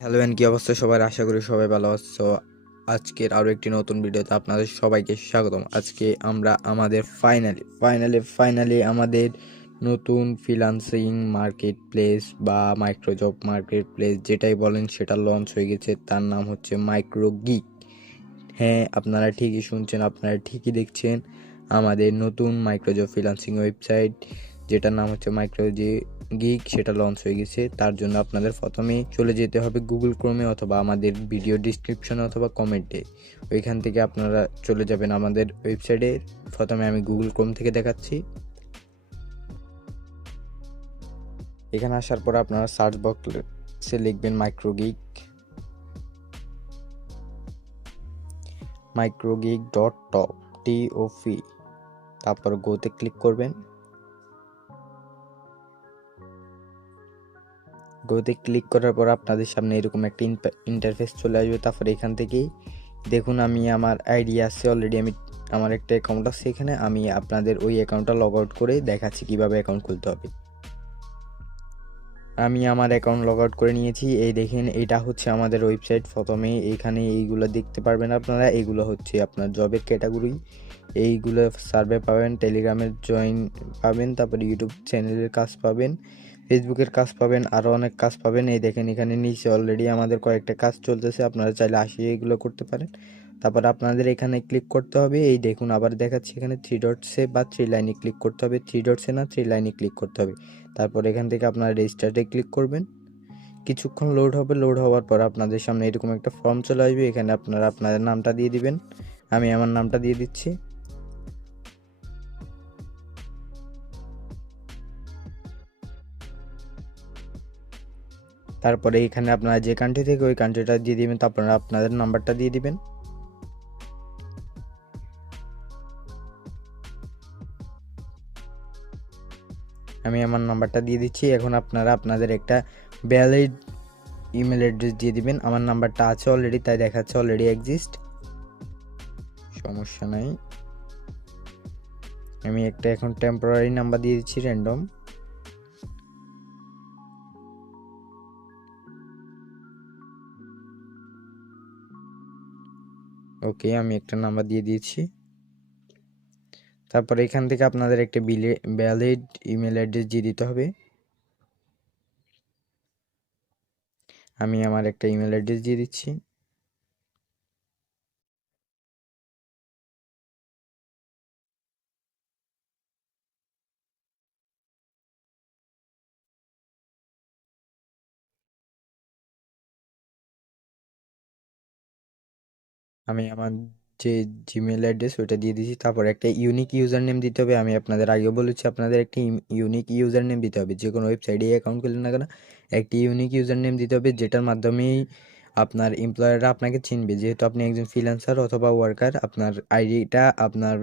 Hello and কি অবস্থা সবার, আশা করি সবাই ভালো আছো। আজকের আরও একটি নতুন ভিডিওতে আপনাদের সবাইকে স্বাগতম। আজকে আমরা আমাদের ফাইনালি আমাদের নতুন ফ্রিল্যান্সিং মার্কেট প্লেস বা মাইক্রোজব মার্কেট প্লেস যেটাই বলেন সেটা লঞ্চ হয়ে গেছে। তার নাম হচ্ছে মাইক্রো গিগ। হ্যাঁ, আপনারা ঠিকই শুনছেন, আপনারা ঠিকই দেখছেন। আমাদের নতুন মাইক্রোজব ফ্রিল্যান্সিং ওয়েবসাইট যেটার নাম হচ্ছে মাইক্রো গিগ সেটা লঞ্চ হয়ে গেছে। তার জন্য আপনাদের প্রথমে চলে যেতে হবে গুগল ক্রোমে অথবা আমাদের ভিডিও ডিসক্রিপশনে অথবা কমেন্টে। ওইখান থেকে আপনারা চলে যাবেন আমাদের ওয়েবসাইটে। প্রথমে আমি গুগল ক্রোম থেকে দেখাচ্ছি। এখানে আসার পর আপনারা সার্চ বক্সে লিখবেন microgig.top, তারপর গোতে ক্লিক করবেন। গোতে ক্লিক করার পর আপনাদের সামনে এরকম একটা ইন্টারফেস চলে আসবে। তারপরে এখান থেকেই দেখুন আমি আমার আইডি আছে অলরেডি, আমার একটা অ্যাকাউন্ট আছে এখানে। আমি আপনাদের ওই অ্যাকাউন্টটা লগ আউট করে দেখাচ্ছি কিভাবে অ্যাকাউন্ট খুলতে হবে। আমি আমার অ্যাকাউন্ট লগ আউট করে নিয়েছি। এই দেখেন, এটা হচ্ছে আমাদের ওয়েবসাইট। প্রথমে এইখানে এইগুলো দেখতে পারবেন আপনারা। এগুলো হচ্ছে আপনার জবের ক্যাটাগরি। এইগুলো সার্ভে পাবেন, টেলিগ্রামের জয়েন পাবেন, তারপরে ইউটিউব চ্যানেলের কাজ পাবেন, ফেসবুকের কাজ পাবেন, আরও অনেক কাজ পাবেন। এই দেখেন এখানে নিচে অলরেডি আমাদের কয়েকটা কাজ চলতেছে, আপনারা চাইলে আসিয়ে এগুলো করতে পারেন। তারপর আপনাদের এখানে ক্লিক করতে হবে। এই দেখুন আবার দেখাচ্ছি এখানে থ্রি ডটসে বা থ্রি লাইনে ক্লিক করতে হবে। থ্রি ডটসে না, থ্রি লাইনে ক্লিক করতে হবে। তারপর এখান থেকে আপনারা রেজিস্টারে ক্লিক করবেন। কিছুক্ষণ লোড হবে। লোড হওয়ার পর আপনাদের সামনে এরকম একটা ফর্ম চলে আসবে। এখানে আপনারা আপনাদের নামটা দিয়ে দিবেন। আমি আমার নামটা দিয়ে দিচ্ছি। তারপরে এখানে আপনারা যে কান্ট্রি থেকে ওই কান্ট্রিটা দিয়ে দিবেন। তারপর আপনাদের নাম্বারটা দিয়ে দিবেন। আমি আমার নাম্বারটা দিয়ে দিচ্ছি। এখন আপনারা আপনাদের একটা ভ্যালিড ইমেল অ্যাড্রেস দিয়ে দিবেন। আমার নাম্বারটা আছে অলরেডি, তাই দেখাচ্ছে অলরেডি এক্সিস্ট, সমস্যা নাই। আমি একটা এখন টেম্পোরারি নাম্বার দিয়ে দিচ্ছি, র্যান্ডম। ওকে, আমি একটা নাম্বার দিয়ে দিয়েছি। তারপরে এখান থেকে আপনাদের একটা ভ্যালিড ইমেল অ্যাড্রেস দিয়ে দিতে হবে। আমি আমার একটা ইমেল অ্যাড্রেস দিয়ে দিচ্ছি। আমি আমার যে জিমেল অ্যাড্রেস ওইটা দিয়ে দিয়েছি। তারপর একটা ইউনিক ইউজার নেম দিতে হবে। আমি আপনাদের আগে বলেছি আপনাদের একটি ইউনিক ইউজার নেম দিতে হবে। যে কোনো ওয়েবসাইটে অ্যাকাউন্ট খুললেন না কেন, একটি ইউনিক ইউজার নেম দিতে হবে, যেটার মাধ্যমেই আপনার এমপ্লয়াররা আপনাকে চিনবে। যেহেতু আপনি একজন ফ্রিল্যান্সার অথবা ওয়ার্কার, আপনার আইডিটা আপনার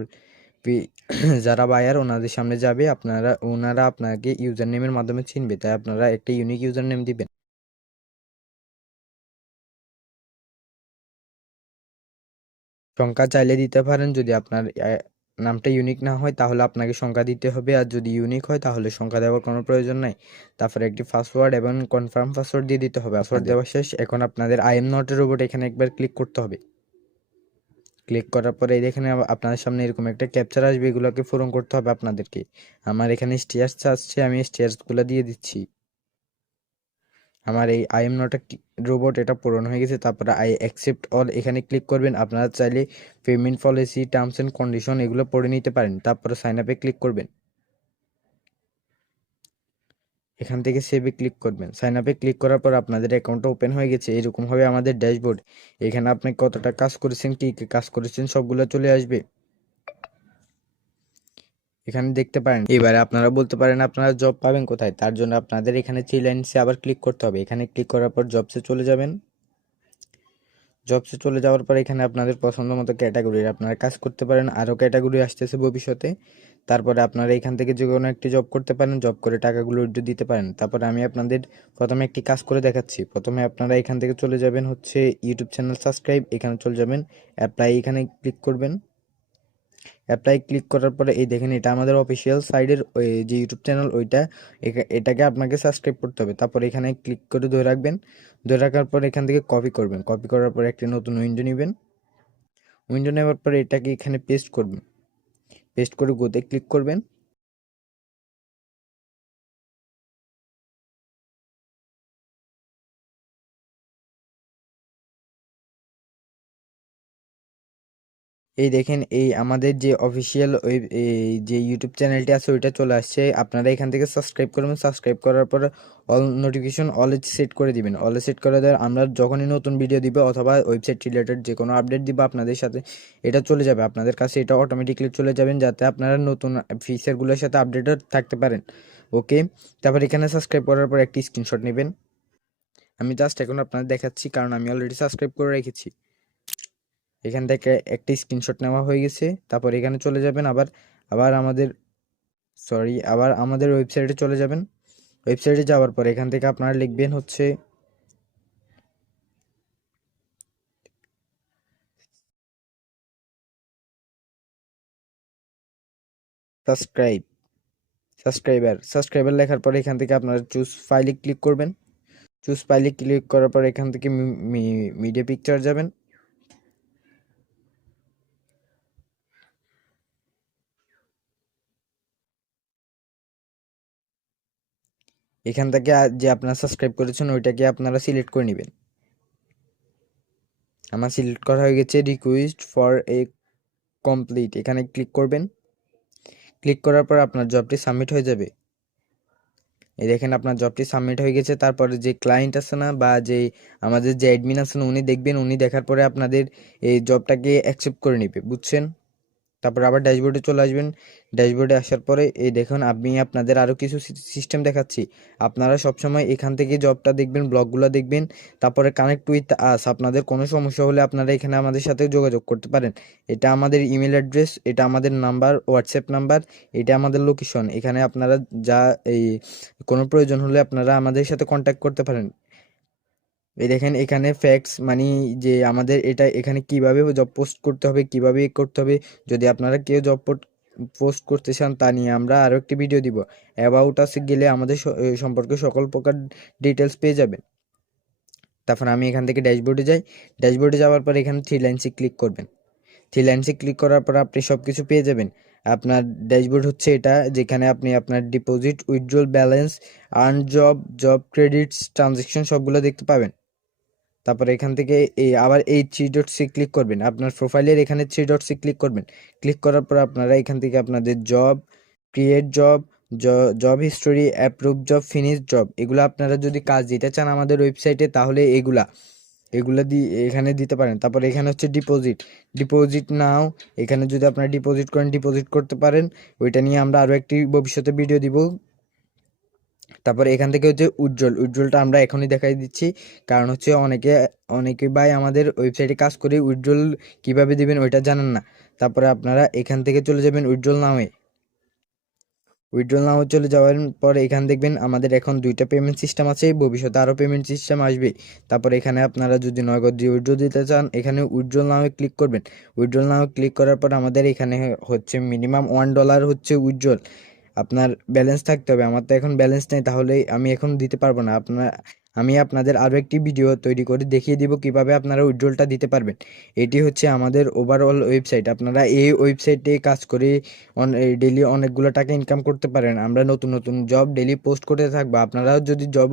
যারা বায়ার ওনাদের সামনে যাবে, ওনারা আপনাকে ইউজার নেমের মাধ্যমে চিনবে। তাই আপনারা একটা ইউনিক ইউজার নেম দিবেন। সংখ্যা চাইলে দিতে পারেন। যদি আপনার নামটা ইউনিক না হয় তাহলে আপনাকে সংখ্যা দিতে হবে, আর যদি ইউনিক হয় তাহলে সংখ্যা দেওয়ার কোনো প্রয়োজন নাই। তারপরে একটি পাসওয়ার্ড এবং কনফার্ম পাসওয়ার্ড দিয়ে দিতে হবে। পাসওয়ার্ড দেওয়া শেষ। এখন আপনাদের I am not a robot এখানে একবার ক্লিক করতে হবে। ক্লিক করার পরে এই দেখেন আপনাদের সামনে এরকম একটা ক্যাপচার আসবে, এগুলোকে পূরণ করতে হবে আপনাদেরকে। আমার এখানে স্টেয়ার্স আসছে, আমি স্টেয়ার্সগুলো দিয়ে দিচ্ছি। আমার এই I am not a robot এটা পূরণ হয়ে গেছে। তারপরে আই অ্যাকসেপ্ট অল এখানে ক্লিক করবেন। আপনারা চাইলে payment policy, terms and condition এগুলো পড়ে নিতে পারেন। তারপরে সাইন আপে ক্লিক করবেন। এখান থেকে সেভে ক্লিক করবেন। সাইন আপে ক্লিক করার পর আপনাদের অ্যাকাউন্টটা ওপেন হয়ে গেছে। এরকম হবে আমাদের ড্যাশবোর্ড। এখানে আপনি কতটা কাজ করেছেন, কী কী কাজ করেছেন সবগুলো চলে আসবে, এখানে দেখতে পারেন। এবারে আপনারা বলতে পারেন আপনারা জব পাবেন কোথায়। তার জন্য আপনাদের এখানে থ্রি লাইনসে আবার ক্লিক করতে হবে। এখানে ক্লিক করার পর জবসে চলে যাবেন। জবসে চলে যাওয়ার পর এখানে আপনাদের পছন্দ মতো ক্যাটাগরির আপনারা কাজ করতে পারেন। আরও ক্যাটাগরি আসতেছে ভবিষ্যতে। তারপরে আপনারা এখান থেকে যে কোনো একটি জব করতে পারেন, জব করে টাকাগুলো উইথড্র দিতে পারেন। তারপরে আমি আপনাদের প্রথমে একটি কাজ করে দেখাচ্ছি। প্রথমে আপনারা এখান থেকে চলে যাবেন হচ্ছে ইউটিউব চ্যানেল সাবস্ক্রাইব, এখানে চলে যাবেন অ্যাপ্লাই, এখানে ক্লিক করবেন। অ্যাপ্লাই ক্লিক করার পরে এই দেখেন এটা আমাদের অফিসিয়াল সাইডের ওই যে ইউটিউব চ্যানেল ওইটা, এটাকে আপনাকে সাবস্ক্রাইব করতে হবে। তারপর এখানে ক্লিক করে ধরে রাখবেন, ধরে রাখার পর এখান থেকে কপি করবেন, কপি করার পর একটি নতুন উইন্ডো নেবেন, উইন্ডো নেওয়ার পরে এটাকে এখানে পেস্ট করবেন, পেস্ট করে গোতে ক্লিক করবেন। এই দেখেন এই আমাদের যে অফিসিয়াল ওই যে ইউটিউব চ্যানেলটি আছে ওইটা চলে আসছে। আপনারা এখান থেকে সাবস্ক্রাইব করবেন, সাবস্ক্রাইব করার পর অল নোটিফিকেশন অলে সেট করে দিবেন। অলে সেট করে দেওয়ার আমরা যখনই নতুন ভিডিও দিব অথবা ওয়েবসাইট রিলেটেড যে কোনো আপডেট দিব আপনাদের সাথে এটা চলে যাবে, আপনাদের কাছে এটা অটোমেটিকলি চলে যাবেন, যাতে আপনারা নতুন ফিচারগুলোর সাথে আপডেটেড থাকতে পারেন। ওকে, তারপর এখানে সাবস্ক্রাইব করার পর একটি স্ক্রিনশট নেবেন। আমি জাস্ট এখন আপনাদের দেখাচ্ছি কারণ আমি অলরেডি সাবস্ক্রাইব করে রেখেছি। এখান থেকে একটা স্ক্রিনশট নেওয়া হয়ে গেছে। তারপর এখানে চলে যাবেন, আবার আবার আমাদের আবার আমাদের ওয়েবসাইটে চলে যাবেন। ওয়েবসাইটে যাওয়ার পর এখান থেকে আপনারা লিখবেন হচ্ছে সাবস্ক্রাইবার লেখার পরে এখান থেকে আপনারা চুজ ফাইলে ক্লিক করবেন। চুজ ফাইলে ক্লিক করার পর এখান থেকে মিডিয়া পিকচার যাবেন। এখান থেকে যে আপনারা সাবস্ক্রাইব করেছেন ওইটাকে আপনারা সিলেক্ট করে নেবেন। আমার সিলেক্ট করা হয়ে গেছে, রিকোয়েস্ট ফর এ কমপ্লিট, এখানে ক্লিক করবেন। ক্লিক করার পর আপনার জবটি সাবমিট হয়ে যাবে। এই দেখেন আপনার জবটি সাবমিট হয়ে গেছে। তারপরে যে ক্লায়েন্ট আছে না বা যে আমাদের যে অ্যাডমিন আছেন উনি দেখবেন, উনি দেখার পরে আপনাদের এই জবটাকে অ্যাকসেপ্ট করে নেবে, বুঝছেন। তারপর আবার ড্যাশবোর্ডে চলে আসবেন। ড্যাশবোর্ডে আসার পরে এই দেখুন আমি আপনাদের আরও কিছু সিস্টেম দেখাচ্ছি। আপনারা সবসময় এখান থেকে জবটা দেখবেন, ব্লগগুলো দেখবেন। তারপরে কানেক্ট উইথ আস, আপনাদের কোনো সমস্যা হলে আপনারা এখানে আমাদের সাথে যোগাযোগ করতে পারেন। এটা আমাদের ইমেল অ্যাড্রেস, এটা আমাদের নাম্বার, হোয়াটসঅ্যাপ নাম্বার, এটা আমাদের লোকেশন। এখানে আপনারা যা এই কোনো প্রয়োজন হলে আপনারা আমাদের সাথে কন্ট্যাক্ট করতে পারেন। এই দেখেন এখানে ফ্যাক্টস মানে যে আমাদের এটা এখানে কিভাবে জব পোস্ট করতে হবে, কিভাবে করতে হবে। যদি আপনারা কেউ জব পোস্ট করতে চান তা নিয়ে আমরা আরও একটি ভিডিও দিব। অ্যাবাউট আসে গেলে আমাদের সম্পর্কে সকল প্রকার ডিটেলস পেয়ে যাবেন। তারপর আমি এখান থেকে ড্যাশবোর্ডে যাই। ড্যাশবোর্ডে যাওয়ার পর এখানে থ্রি লাইনসে ক্লিক করবেন। থ্রি লাইনসে ক্লিক করার পর আপনি সব কিছু পেয়ে যাবেন। আপনার ড্যাশবোর্ড হচ্ছে এটা, যেখানে আপনি আপনার deposit, withdrawal balance, earn job, job credits, transaction সবগুলো দেখতে পাবেন। তারপরে এখান থেকে আবার এই থ্রি ডটসে ক্লিক করবেন, আপনার প্রোফাইলের এখানে থ্রি ডটসে ক্লিক করবেন। ক্লিক করার পর আপনারা এখান থেকে আপনাদের job, create job, job history, approve job, finish job, এগুলো আপনারা যদি কাজ দিতে চান আমাদের ওয়েবসাইটে তাহলে এগুলা দিয়ে এখানে দিতে পারেন। তারপর এখানে হচ্ছে ডিপোজিট, ডিপোজিট নাও, এখানে যদি আপনারা ডিপোজিট করেন ডিপোজিট করতে পারেন। ওইটা নিয়ে আমরা আরও একটি ভবিষ্যতে ভিডিও দিব। তারপর এখান থেকে হচ্ছে উজ্জ্বলটা আমরা এখনই দেখাই দিচ্ছি, কারণ হচ্ছে অনেকে ভাই আমাদের ওয়েবসাইটে কাজ করে উজ্জ্বল কিভাবে দিবেন ওইটা জানেন না। তারপরে আপনারা এখান থেকে চলে যাবেন উজ্জ্বল নামে। উইথড্রল নাও চলে যাওয়ার পর এখান দেখবেন আমাদের এখন দুইটা পেমেন্ট সিস্টেম আছে, ভবিষ্যতে আরও পেমেন্ট সিস্টেম আসবে। তারপর এখানে আপনারা যদি নগদ দিয়ে উইথড্র দিতে চান এখানে উইথড্রল নাও ক্লিক করবেন। উইথড্রল নাও ক্লিক করার পর আমাদের এখানে হচ্ছে মিনিমাম $1 হচ্ছে উইথড্রল, আপনার ব্যালেন্স থাকতে হবে। আমার তো এখন ব্যালেন্স নেই, তাহলে আমি এখন দিতে পারবো না। আমি আপনাদের আরও একটি ভিডিও তৈরি করে দেখিয়ে দিব কিভাবে আপনারা উইথড্রলটা দিতে পারবেন। এটি হচ্ছে আমাদের ওভারঅল ওয়েবসাইট। আপনারা এই ওয়েবসাইটে কাজ করে ডেলি অনেকগুলো টাকা ইনকাম করতে পারেন। আমরা নতুন নতুন জব ডেলি পোস্ট করতে থাকবো। আপনারাও যদি জব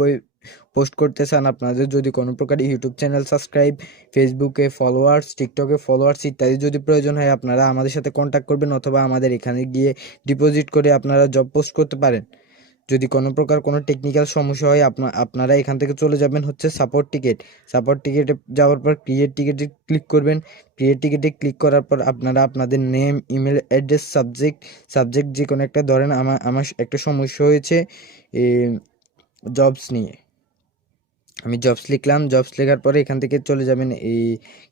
পোস্ট করতে চান, আপনাদের যদি কোনো প্রকার ইউটিউব চ্যানেল সাবস্ক্রাইব, ফেসবুকে ফলোয়ার্স, টিকটকে ফলোয়ার্স ইত্যাদি যদি প্রয়োজন হয় আপনারা আমাদের সাথে কন্ট্যাক্ট করবেন, অথবা আমাদের এখানে গিয়ে ডিপোজিট করে আপনারা জব পোস্ট করতে পারেন। যদি কোনো প্রকার কোনো টেকনিক্যাল সমস্যা হয় আপনারা এখান থেকে চলে যাবেন হচ্ছে সাপোর্ট টিকেটে যাওয়ার পর ক্রিয়েট টিকেটে ক্লিক করবেন। ক্রিয়েট টিকেটে ক্লিক করার পর আপনারা আপনাদের নেম, ইমেল অ্যাড্রেস, সাবজেক্ট যে কোনো একটা ধরেন। আমার একটা সমস্যা হয়েছে জবস নিয়ে, আমি জবস লিখলাম। জবস লেখার পরে এখান থেকে চলে যাবেন এই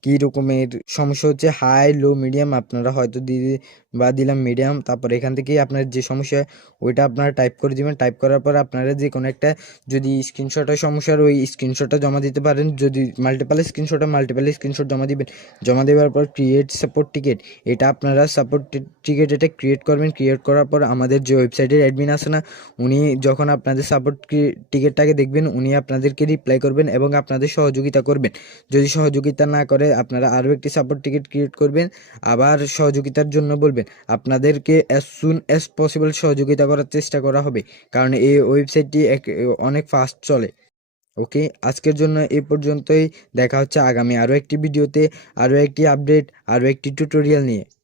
কী রকমের সমস্যা হচ্ছে, হাই, লো, মিডিয়াম, আপনারা হয়তো দিয়ে বা দিলাম মিডিয়াম। তারপর এখান থেকেই আপনার যে সমস্যা ওইটা আপনারা টাইপ করে দিবেন। টাইপ করার পর আপনারা যে কোনো একটা যদি স্ক্রিনশটের সমস্যার ওই স্ক্রিনশটটা জমা দিতে পারেন। যদি মাল্টিপাল স্ক্রিনশট জমা দিবেন। জমা দেওয়ার পর ক্রিয়েট সাপোর্ট টিকেট, এটা আপনারা সাপোর্ট টিকেট এটা ক্রিয়েট করবেন। ক্রিয়েট করার পর আমাদের যে ওয়েবসাইটের অ্যাডমিন আছে না, উনি যখন আপনাদের সাপোর্ট টিকেটটাকে দেখবেন উনি আপনাদেরকে রিপ্লাই করবেন এবং আপনাদের সহযোগিতা করবেন। যদি সহযোগিতা না করে আপনারা আরও একটি সাপোর্ট টিকেট ক্রিয়েট করবেন, আবার সহযোগিতার জন্য বলবেন। আপনাদেরকে অ্যাজ সুন অ্যাজ পসিবল সহযোগিতা করার চেষ্টা করা হবে, কারণ এই ওয়েবসাইটটি অনেক ফাস্ট চলে। ওকে, আজকের জন্য এই পর্যন্তই। দেখা হচ্ছে আগামী আরও একটি ভিডিওতে, আরও একটি আপডেট, আরও একটি টিউটোরিয়াল নিয়ে।